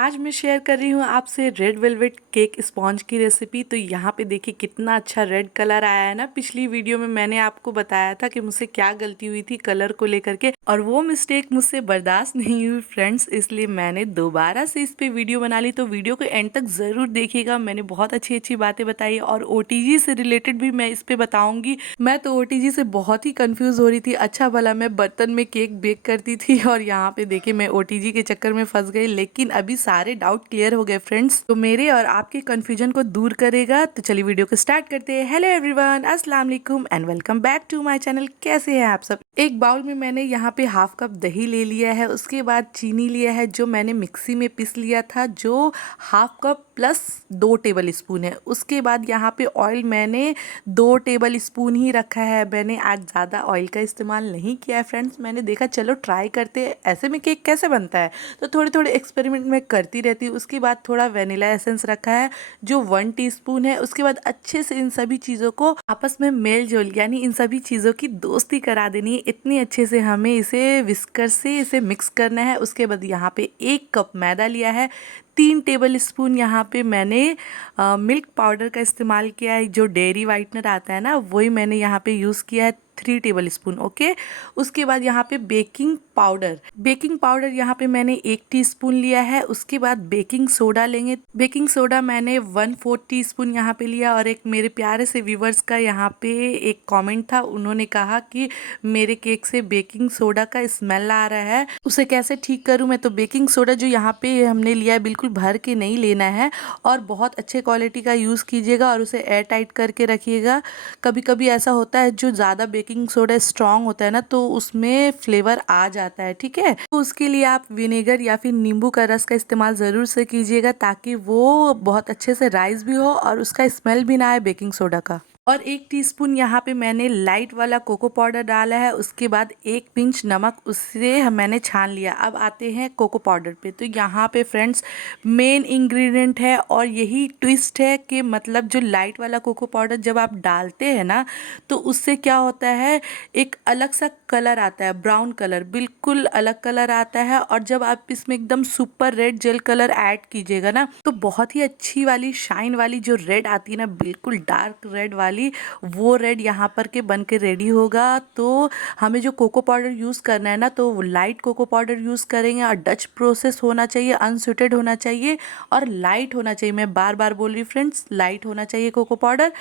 आज मैं शेयर कर रही हूँ आपसे रेड वेलवेट केक स्पॉन्ज की रेसिपी। तो यहाँ पे देखिए कितना अच्छा रेड कलर आया है ना। पिछली वीडियो में मैंने आपको बताया था कि मुझसे क्या गलती हुई थी कलर को लेकर के, और वो मिस्टेक मुझसे बर्दाश्त नहीं हुई फ्रेंड्स, इसलिए मैंने दोबारा से इस पे वीडियो बना ली। तो वीडियो को एंड तक ज़रूर देखिएगा। मैंने बहुत अच्छी अच्छी बातें बताई और ओटीजी से रिलेटेड भी मैं इस पे बताऊंगी। मैं तो ओटीजी से बहुत ही कंफ्यूज हो रही थी। अच्छा भला मैं बर्तन में केक बेक करती थी और यहाँ पे देखिए मैं ओटीजी के चक्कर में फंस गई, लेकिन अभी सारे डाउट क्लियर हो गए फ्रेंड्स। तो मेरे और आपके कंफ्यूजन को दूर करेगा। तो चलिए वीडियो को स्टार्ट करते हैं। हेलो एवरीवन, अस्सलाम वालेकुम and welcome back to my channel. कैसे हैं आप सब। एक बाउल में मैंने यहाँ पे हाफ कप दही ले लिया है, उसके बाद चीनी लिया है जो मैंने मिक्सी में पीस लिया था, जो half cup plus 2 table spoon है। उसके बाद यहाँ पे ऑयल मैंने 2 टेबल स्पून ही रखा है। मैंने आज ज़्यादा ऑयल का इस्तेमाल नहीं किया है फ्रेंड्स। मैंने देखा चलो ट्राई करते हैं ऐसे में केक कैसे बनता है, तो थोड़े थोड़े एक्सपेरिमेंट मैं करती रहती हूँ। उसके बाद थोड़ा वेनिला एसेंस रखा है जो 1 टीस्पून है। उसके बाद अच्छे से इन सभी चीज़ों को आपस में मेल जोल, यानी इन सभी चीज़ों की दोस्ती करा देनी है। इतनी अच्छे से हमें इसे विस्कर से इसे मिक्स करना है। उसके बाद यहाँ पे 1 कप मैदा लिया है, 3 टेबल स्पून यहाँ पे मैंने मिल्क पाउडर का इस्तेमाल किया है, जो डेयरी वाइटनर आता है ना, वही मैंने यहाँ पे यूज़ किया है 3 टेबल स्पून। ओके, उसके बाद यहाँ पे बेकिंग पाउडर यहाँ पे मैंने 1 टीस्पून लिया है। उसके बाद बेकिंग सोडा लेंगे। बेकिंग सोडा मैंने 1/4 टीस्पून यहाँ पे लिया। और एक मेरे प्यारे से व्यूवर्स का यहाँ पे एक कमेंट था, उन्होंने कहा कि मेरे केक से बेकिंग सोडा का स्मेल आ रहा है, उसे कैसे ठीक करूँ मैं। तो बेकिंग सोडा जो यहाँ पे हमने लिया है बिल्कुल भर के नहीं लेना है, और बहुत अच्छे क्वालिटी का यूज़ कीजिएगा और उसे एयर टाइट करके रखिएगा। कभी कभी ऐसा होता है जो ज़्यादा बेकिंग सोडा स्ट्रॉन्ग होता है ना, तो उसमें फ्लेवर आ जाता है, ठीक है। तो उसके लिए आप विनेगर या फिर नींबू का रस का इस्तेमाल ज़रूर से कीजिएगा, ताकि वो बहुत अच्छे से राइस भी हो और उसका स्मेल भी ना आए बेकिंग सोडा का। और 1 टीस्पून यहाँ पे मैंने लाइट वाला कोको पाउडर डाला है। उसके बाद 1 पिंच नमक, उससे मैंने छान लिया। अब आते हैं कोको पाउडर पे। तो यहाँ पे फ्रेंड्स मेन इंग्रेडिएंट है और यही ट्विस्ट है कि मतलब जो लाइट वाला कोको पाउडर जब आप डालते हैं ना, तो उससे क्या होता है, एक अलग सा कलर आता है, ब्राउन कलर, बिल्कुल अलग कलर आता है। और जब आप इसमें एकदम super red jail colour add कीजिएगा ना, तो बहुत ही अच्छी वाली शाइन वाली जो रेड आती है ना, बिल्कुल डार्क रेड वाली, वो रेड यहाँ पर के बन के रेडी होगा। तो हमें जो कोको पाउडर यूज़ करना है ना, तो लाइट कोको पाउडर यूज़ करेंगे और डच प्रोसेस होना चाहिए, अनस्वीटेड होना चाहिए और लाइट होना चाहिए। मैं बार बार बोल रही हूँ फ्रेंड्स, लाइट होना चाहिए कोको पाउडर।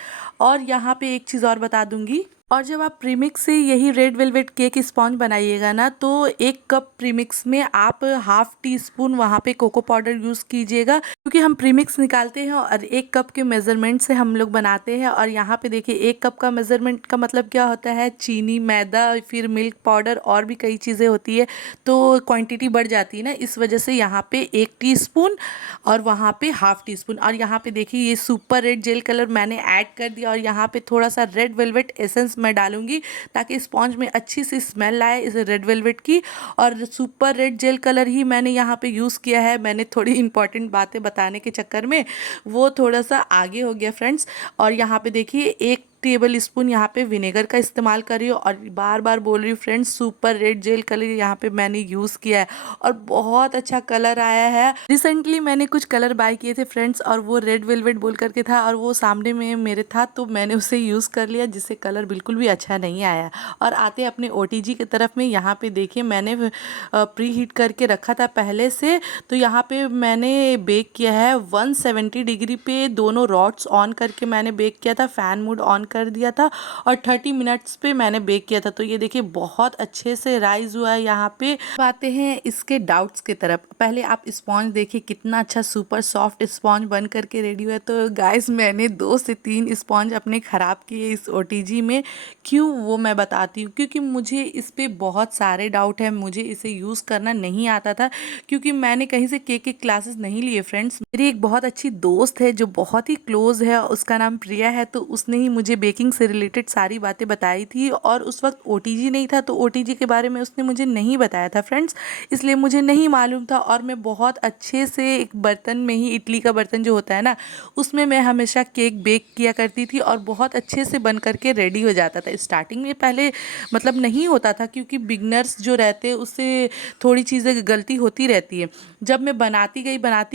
और यहाँ पे एक चीज़ और बता दूंगी, और जब आप प्रीमिक्स से यही रेड वेलवेट केक स्पॉन्ज बनाइएगा ना, तो 1 कप प्रीमिक्स में आप हाफ टी स्पून वहाँ पे कोको पाउडर यूज़ कीजिएगा, क्योंकि हम प्रीमिक्स निकालते हैं और 1 कप के मेजरमेंट से हम लोग बनाते हैं। और यहाँ पे देखिए 1 कप का मेजरमेंट का मतलब क्या होता है, चीनी, मैदा, फिर मिल्क पाउडर और भी कई चीज़ें होती है, तो क्वांटिटी बढ़ जाती है ना, इस वजह से यहाँ पे 1 टीस्पून और वहाँ पे हाफ टी स्पून। और यहाँ पे देखिए ये सुपर रेड जेल कलर मैंने ऐड कर दिया, और यहाँ पे थोड़ा सा रेड वेलवेट एसेंस मैं डालूंगी, ताकि स्पॉन्ज में अच्छी सी स्मेल आए इस रेड वेलवेट की। और सुपर रेड जेल कलर ही मैंने यहाँ पे यूज़ किया है। मैंने थोड़ी इंपॉर्टेंट बातें बताने के चक्कर में वो थोड़ा सा आगे हो गया फ्रेंड्स। और यहाँ पे देखिए 1 टेबल स्पून यहाँ पे विनेगर का इस्तेमाल कर रही हूँ, और बार बार बोल रही हूँ friends, super red jail colour यहाँ पे मैंने यूज़ किया है और बहुत अच्छा कलर आया है। रिसेंटली मैंने कुछ कलर बाय किए थे फ्रेंड्स, और वो रेड वेलवेट बोल करके था और वो सामने में मेरे था, तो मैंने उसे यूज़ कर लिया, जिससे कलर बिल्कुल भी अच्छा नहीं आया। और आते अपने ओटीजी की तरफ में, यहाँ पे देखिए मैंने प्री हीट करके रखा था पहले से। तो यहाँ पे मैंने बेक किया है 170 डिग्री पे, दोनों रॉड्स ऑन करके मैंने बेक किया था, फ़ैन मोड ऑन कर दिया था, और 30 मिनट्स पे मैंने बेक किया था। तो ये देखिए बहुत अच्छे से राइज हुआ है। यहाँ पे आते हैं इसके डाउट्स की तरफ। पहले आप स्पॉन्ज देखिए कितना अच्छा सुपर सॉफ्ट स्पॉन्ज बन करके रेडी हुआ है। तो गाइस मैंने 2 से 3 स्पॉन्ज अपने ख़राब किए इस ओटीजी में। क्यों, वो मैं बताती हूँ। क्योंकि मुझे इस पे बहुत सारे डाउट है, मुझे इसे यूज़ करना नहीं आता था, क्योंकि मैंने कहीं से केक के क्लासेस नहीं लिए फ्रेंड्स। मेरी एक बहुत अच्छी दोस्त है जो बहुत ही क्लोज है, उसका नाम प्रिया है, तो उसने ही मुझे बेकिंग से रिलेटेड सारी बातें बताई थी और उस वक्त ओटीजी नहीं था, तो ओटीजी के बारे में उसने मुझे नहीं बताया था फ्रेंड्स, इसलिए मुझे नहीं मालूम था। और मैं बहुत अच्छे से एक बर्तन में ही, इडली का बर्तन जो होता है ना, उसमें मैं हमेशा केक बेक किया करती थी और बहुत अच्छे से बन करके रेडी हो जाता था। स्टार्टिंग में पहले मतलब नहीं होता था, क्योंकि बिगनर्स जो रहते हैं उससे थोड़ी चीज़ें गलती होती रहती है। जब मैं बनाती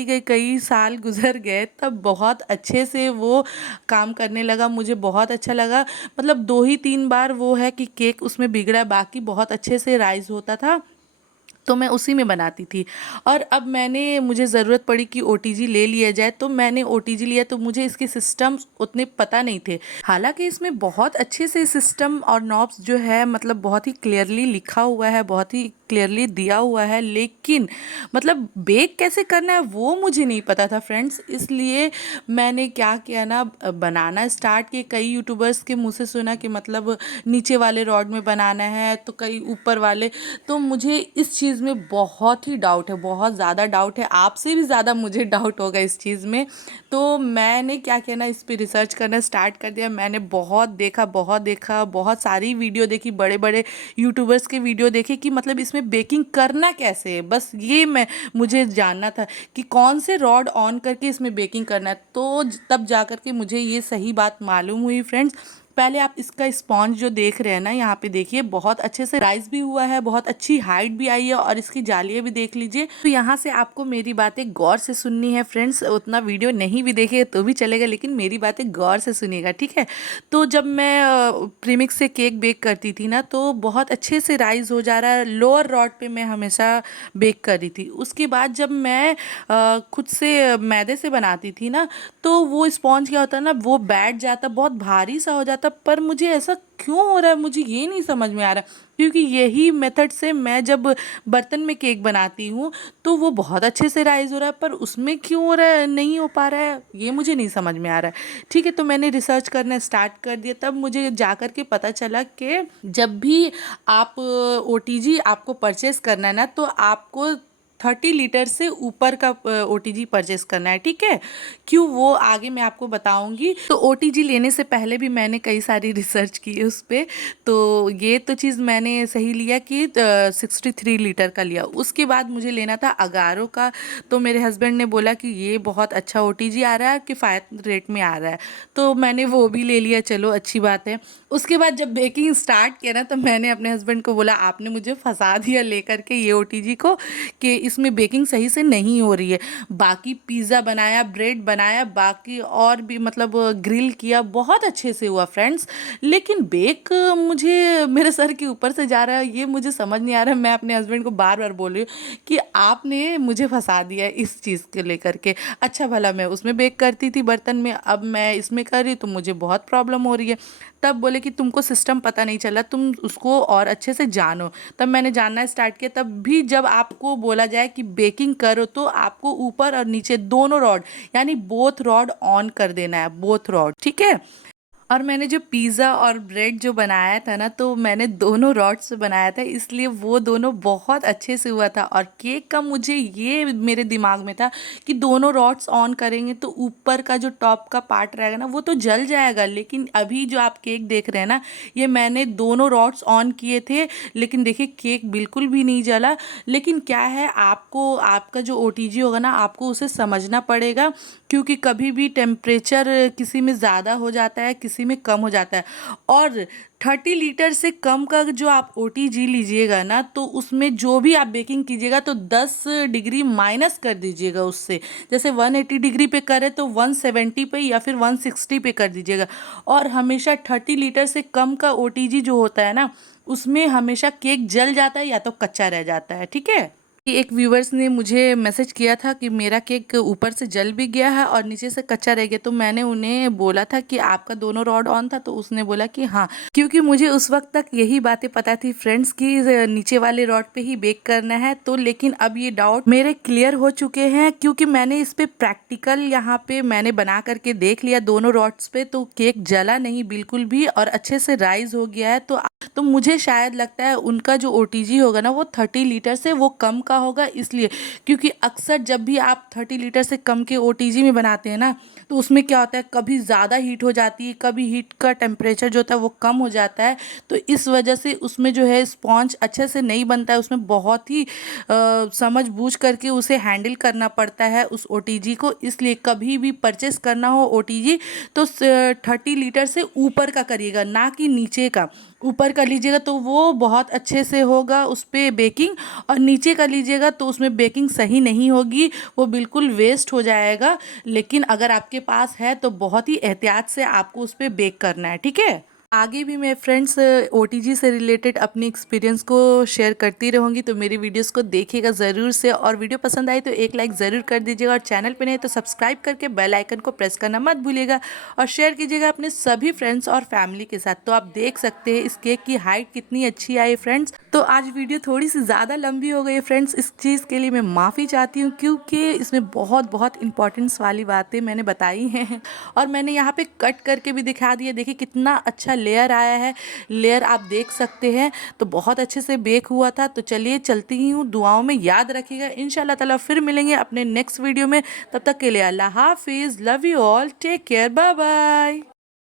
गई कई साल गुजर गए, तब बहुत अच्छे से वो काम करने लगा, मुझे बहुत अच्छा लगा। मतलब 2 ही 3 बार वो है कि केक उसमें बिगड़ा, बाकी बहुत अच्छे से राइज़ होता था, तो मैं उसी में बनाती थी। और अब मुझे ज़रूरत पड़ी कि ओटीजी ले लिया जाए, तो मैंने ओटीजी लिया, तो मुझे इसके सिस्टम्स उतने पता नहीं थे। हालांकि इसमें बहुत अच्छे से सिस्टम और नॉब्स जो है मतलब बहुत ही क्लियरली लिखा हुआ है, बहुत ही क्लियरली दिया हुआ है, लेकिन मतलब बेक कैसे करना है वो मुझे नहीं पता था फ्रेंड्स। इसलिए मैंने क्या किया ना, बनाना स्टार्ट किए। कई यूट्यूबर्स के मुँह से सुना कि मतलब नीचे वाले रॉड में बनाना है, तो कई ऊपर वाले। तो मुझे इस चीज़ में बहुत ही डाउट है, बहुत ज़्यादा डाउट है, आपसे भी ज़्यादा मुझे डाउट होगा इस चीज़ में। तो मैंने क्या किया ना, इस पे रिसर्च करना स्टार्ट कर दिया। मैंने बहुत सारी वीडियो देखी, बड़े बड़े यूट्यूबर्स के वीडियो देखे कि मतलब इसमें बेकिंग करना कैसे है, बस ये मुझे जानना था कि कौन से रॉड ऑन करके इसमें बेकिंग करना है। तो तब जा कर के मुझे ये सही बात मालूम हुई फ्रेंड्स। पहले आप इसका स्पॉन्ज जो देख रहे हैं ना, यहाँ पे देखिए बहुत अच्छे से राइज भी हुआ है, बहुत अच्छी हाइट भी आई है, और इसकी जालियाँ भी देख लीजिए। तो यहाँ से आपको मेरी बातें गौर से सुननी है फ्रेंड्स, उतना वीडियो नहीं भी देखे तो भी चलेगा, लेकिन मेरी बातें गौर से सुनिएगा, ठीक है। तो जब मैं प्रीमिक्स से केक बेक करती थी ना, तो बहुत अच्छे से राइज हो जा रहा है, लोअर रॉड पे मैं हमेशा बेक कर रही थी। उसके बाद जब मैं खुद से मैदे से बनाती थी ना, तो वो स्पॉन्ज क्या होता है ना, वो बैठ जाता, बहुत भारी सा हो जाता। पर मुझे ऐसा क्यों हो रहा है, मुझे ये नहीं समझ में आ रहा, क्योंकि यही मेथड से मैं जब बर्तन में केक बनाती हूँ तो वो बहुत अच्छे से राइज हो रहा है, पर उसमें क्यों हो रहा है, नहीं हो पा रहा है, ये मुझे नहीं समझ में आ रहा है। ठीक है, तो मैंने रिसर्च करना स्टार्ट कर दिया। तब मुझे जा कर के पता चला कि जब भी आप ओटीजी आपको परचेस करना है ना, तो आपको 30 लीटर से ऊपर का ओटीजी परचेस करना है, ठीक है। क्यों, वो आगे मैं आपको बताऊंगी। तो ओटीजी लेने से पहले भी मैंने कई सारी रिसर्च की है उस पर। तो ये तो चीज़ मैंने सही लिया कि 63 लीटर का लिया। उसके बाद मुझे लेना था अगारो का। तो मेरे हस्बैंड ने बोला कि ये बहुत अच्छा ओटीजी आ रहा है, किफ़ायत रेट में आ रहा है, तो मैंने वो भी ले लिया, चलो अच्छी बात है। उसके बाद जब बेकिंग स्टार्ट किया ना, तो मैंने अपने हस्बैंड को बोला आपने मुझे फंसा दिया लेकर के ये ओटीजी को, कि इसमें बेकिंग सही से नहीं हो रही है। बाकी पिज़्ज़ा बनाया, ब्रेड बनाया, बाकी और भी मतलब ग्रिल किया, बहुत अच्छे से हुआ फ्रेंड्स, लेकिन बेक मुझे मेरे सर के ऊपर से जा रहा है, ये मुझे समझ नहीं आ रहा है। मैं अपने हस्बैंड को बार बार बोल रही हूँ कि आपने मुझे फंसा दिया इस चीज़ के लेकर के। अच्छा भला मैं उसमें बेक करती थी बर्तन में, अब मैं इसमें कर रही, तो मुझे बहुत प्रॉब्लम हो रही है। तब बोले कि तुमको सिस्टम पता नहीं चला, तुम उसको और अच्छे से जानो। तब मैंने जानना स्टार्ट किया। तब भी जब आपको बोला जाए कि बेकिंग करो, तो आपको ऊपर और नीचे दोनों रॉड, यानी बोथ रॉड ऑन कर देना है, बोथ रॉड, ठीक है। और मैंने जो पिज़्ज़ा और ब्रेड जो बनाया था ना, तो मैंने दोनों रॉड से बनाया था, इसलिए वो दोनों बहुत अच्छे से हुआ था। और केक का मुझे ये मेरे दिमाग में था कि दोनों रॉड्स ऑन करेंगे तो ऊपर का जो टॉप का पार्ट रहेगा ना, वो तो जल जाएगा। लेकिन अभी जो आप केक देख रहे हैं ना, ये मैंने दोनों रॉड्स ऑन किए थे, लेकिन देखिए केक बिल्कुल भी नहीं जला। लेकिन क्या है, आपको आपका जो ओटीजी होगा ना, आपको उसे समझना पड़ेगा, क्योंकि कभी भी टेम्परेचर किसी में ज़्यादा हो जाता है, किसी में कम हो जाता है। और 30 लीटर से कम का जो आप ओटीजी लीजिएगा ना, तो उसमें जो भी आप बेकिंग कीजिएगा तो 10 डिग्री माइनस कर दीजिएगा उससे। जैसे 180 डिग्री पे करे तो 170 पे या फिर 160 पे कर दीजिएगा। और हमेशा 30 लीटर से कम का ओटीजी जो होता है ना, उसमें हमेशा केक जल जाता है या तो कच्चा रह जाता है, ठीक है। एक व्यूवर्स ने मुझे मैसेज किया था कि मेरा केक ऊपर से जल भी गया है और नीचे से कच्चा रह गया। तो मैंने उन्हें बोला था कि आपका दोनों रॉड ऑन था, तो उसने बोला कि हाँ, क्योंकि मुझे उस वक्त तक यही बातें पता थी फ्रेंड्स कि नीचे वाले रॉड पे ही बेक करना है। तो लेकिन अब ये डाउट मेरे क्लियर हो चुके हैं, क्योंकि मैंने इस पे प्रैक्टिकल यहाँ पे मैंने बना करके देख लिया दोनों रॉड्स पे, तो केक जला नहीं बिल्कुल भी और अच्छे से राइज हो गया है। तो मुझे शायद लगता है उनका जो ओटीजी होगा ना, वो 30 लीटर से वो कम का होगा, इसलिए। क्योंकि अक्सर जब भी आप 30 लीटर से कम के ओटीजी में बनाते हैं ना, तो तो उसमें क्या होता है, कभी ज़्यादा हीट हो जाती है, कभी हीट का टेम्परेचर जो होता है वो कम हो जाता है। तो इस वजह से उसमें जो है स्पॉन्ज अच्छे से नहीं बनता है, उसमें बहुत ही समझ बूझ करके उसे हैंडल करना पड़ता है उस ओटीजी को। इसलिए कभी भी परचेस करना हो ओटीजी तो 30 लीटर से ऊपर का करिएगा, ना कि नीचे का। ऊपर का लीजिएगा तो वो बहुत अच्छे से होगा उस पर बेकिंग, और नीचे का लीजिएगा तो उसमें बेकिंग सही नहीं होगी, वो बिल्कुल वेस्ट हो जाएगा। लेकिन अगर आपके पास है तो बहुत ही एहतियात से आपको उस पर बेक करना है, ठीक है। आगे भी मैं फ्रेंड्स ओटीजी से रिलेटेड अपनी एक्सपीरियंस को शेयर करती रहूँगी, तो मेरी वीडियोस को देखिएगा ज़रूर से, और वीडियो पसंद आई तो एक लाइक ज़रूर कर दीजिएगा, और चैनल पे नहीं तो सब्सक्राइब करके बेल आइकन को प्रेस करना मत भूलिएगा, और शेयर कीजिएगा अपने सभी फ्रेंड्स और फैमिली के साथ। तो आप देख सकते हैं इस केक की हाइट कितनी अच्छी आई फ्रेंड्स। तो आज वीडियो थोड़ी सी ज़्यादा लंबी हो गई है फ्रेंड्स, इस चीज़ के लिए मैं माफ़ी चाहती हूँ, क्योंकि इसमें बहुत बहुत इंपॉर्टेंस वाली बातें मैंने बताई हैं, और मैंने यहाँ पे कट करके भी दिखा दिया। देखिए कितना अच्छा लेयर आया है, लेयर आप देख सकते हैं। तो बहुत अच्छे से बेक हुआ था। तो चलिए चलती ही हूँ, दुआओं में याद रखिएगा। इंशाल्लाह ताला फिर मिलेंगे अपने नेक्स्ट वीडियो में, तब तक के लिए अल्लाह हाफिज़, love you all, take care, bye bye.